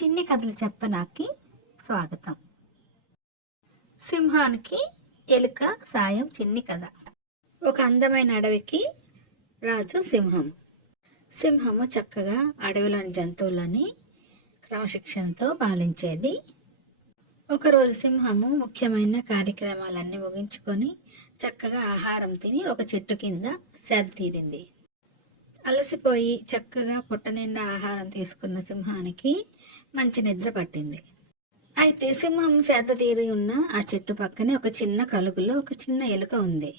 చిన్ని కథలు చెప్పనాకి స్వాగతం. సింహానికి ఎలుక సాయం. చిన్ని కథ. ఒక అందమైన అడవికి రాజు సింహం. సింహము చక్కగా అడవిలోని జంతువులని క్రమశిక్షణతో పాలించేది. ఒకరోజు సింహము ముఖ్యమైన కార్యక్రమాలన్నీ ముగించుకొని చక్కగా ఆహారం తిని ఒక చెట్టు కింద సేద తీరింది. అలసిపోయి చక్కగా పొట్ట నిండా ఆహారం తీసుకున్న సింహానికి మంచి నిద్ర పట్టింది. అయితే సింహం సేద తీరి ఉన్న ఆ చెట్టు పక్కనే ఒక చిన్న కలుగులో ఒక చిన్న ఎలుక ఉంది.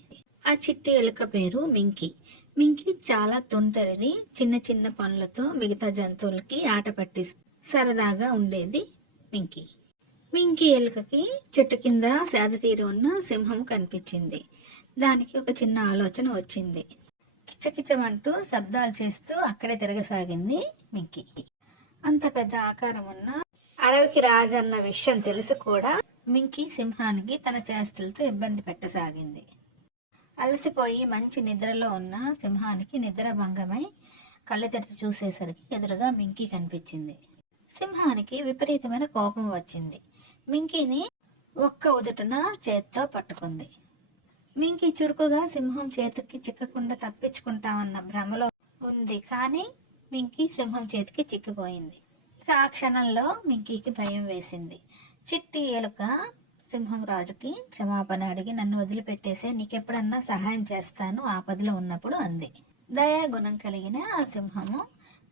ఆ చిట్టి ఎలుక పేరు మింకీ. మింకీ చాలా తుంటరిది. చిన్న చిన్న పనులతో మిగతా జంతువులకి ఆట పట్టిస్తూ సరదాగా ఉండేది మింకీ. మింకీ ఎలుకకి చెట్టు కింద సేద తీరి ఉన్న సింహం కనిపించింది. దానికి ఒక చిన్న ఆలోచన వచ్చింది. కిచకిచమంటూ శబ్దాలు చేస్తూ అక్కడే తిరగసాగింది మింకీ. అంత పెద్ద ఆకారం ఉన్న అడవికి రాజన్న విషయం తెలుసు కూడా మింకీ సింహానికి తన చేష్టలతో ఇబ్బంది పెట్టసాగింది. అలసిపోయి మంచి నిద్రలో ఉన్న సింహానికి నిద్ర భంగమై కళ్ళు తెరిచి చూసేసరికి ఎదురుగా మింకీ కనిపించింది. సింహానికి విపరీతమైన కోపం వచ్చింది. మింకీని ఒక్క ఉదుటున చేత్తో పట్టుకుంది. మింకీ చురుకుగా సింహం చేతికి చిక్కకుండా తప్పించుకుంటామన్న భ్రమలో ఉంది. కానీ మింకీ సింహం చేతికి చిక్కిపోయింది. ఇక ఆ క్షణంలో మింకీకి భయం వేసింది. చిట్టి ఎలుక సింహం రాజుకి క్షమాపణ అడిగి నన్ను వదిలిపెట్టేసే, నీకెప్పుడన్నా సహాయం చేస్తాను ఆపదలో ఉన్నప్పుడు అంది. దయాగుణం కలిగిన ఆ సింహము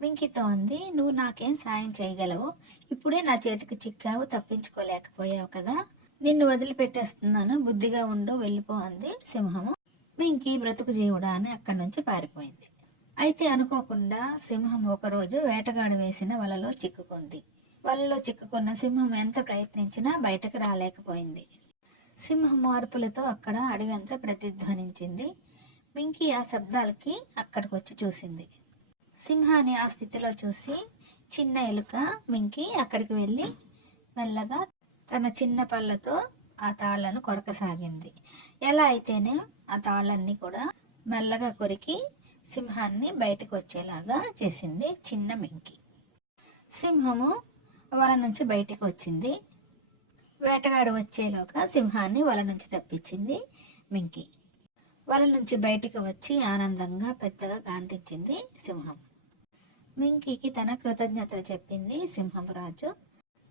మింకీతో అంది, నువ్వు నాకేం సాయం చేయగలవు? ఇప్పుడే నా చేతికి చిక్కావు, తప్పించుకోలేకపోయావు కదా, నిన్ను వదిలిపెట్టేస్తున్నాను, బుద్ధిగా ఉండు, వెళ్ళిపో అంది సింహము. మింకీ బ్రతుకు జీవుడా అని అక్కడి నుంచి పారిపోయింది. అయితే అనుకోకుండా సింహం ఒకరోజు వేటగాడు వేసిన వలలో చిక్కుకుంది. వలలో చిక్కుకున్న సింహం ఎంత ప్రయత్నించినా బయటకు రాలేకపోయింది. సింహము అరుపులతో అక్కడ అడవి అంతా ప్రతిధ్వనించింది. మింకీ ఆ శబ్దాలకి అక్కడికి వచ్చి చూసింది. సింహాన్ని ఆ స్థితిలో చూసి చిన్న ఎలుక మింకీ అక్కడికి వెళ్ళి మెల్లగా తన చిన్న పళ్ళతో ఆ తాళ్లను కొరకసాగింది. ఎలా అయితేనే ఆ తాళ్ళన్నీ కూడా మెల్లగా కొరికి సింహాన్ని బయటకు వచ్చేలాగా చేసింది చిన్న మింకీ. సింహము వల నుంచి బయటకు వచ్చింది. వేటగాడు వచ్చేలోగా సింహాన్ని వల నుంచి తప్పించింది మింకీ. వల నుంచి బయటకు వచ్చి ఆనందంగా పెద్దగా గాంటించింది సింహం. మింకీకి తన కృతజ్ఞతలు చెప్పింది సింహం రాజు.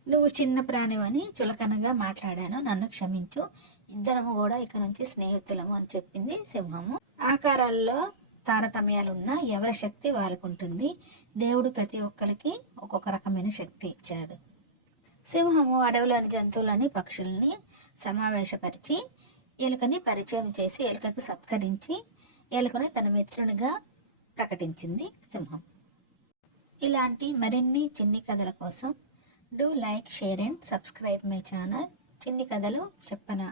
నువ్వు చిన్న ప్రాణివని చులకనగా మాట్లాడాను, నన్ను క్షమించు, ఇద్దరము కూడా ఇక నుంచి స్నేహితులము అని చెప్పింది సింహము. ఆకారాల్లో తారతమ్యాలున్న ఎవరి శక్తి వారికి ఉంటుంది. దేవుడు ప్రతి ఒక్కరికి ఒక్కొక్క రకమైన శక్తి ఇచ్చాడు. సింహము అడవిలోని జంతువులని పక్షుల్ని సమావేశపరిచి ఎలుకని పరిచయం చేసి ఎలుకకు సత్కరించి ఎలుకని తన మిత్రునిగా ప్రకటించింది సింహం. ఇలాంటి మరిన్ని చిన్ని కథల కోసం do like, share and subscribe my channel చిన్ని కథలు చెప్పనా.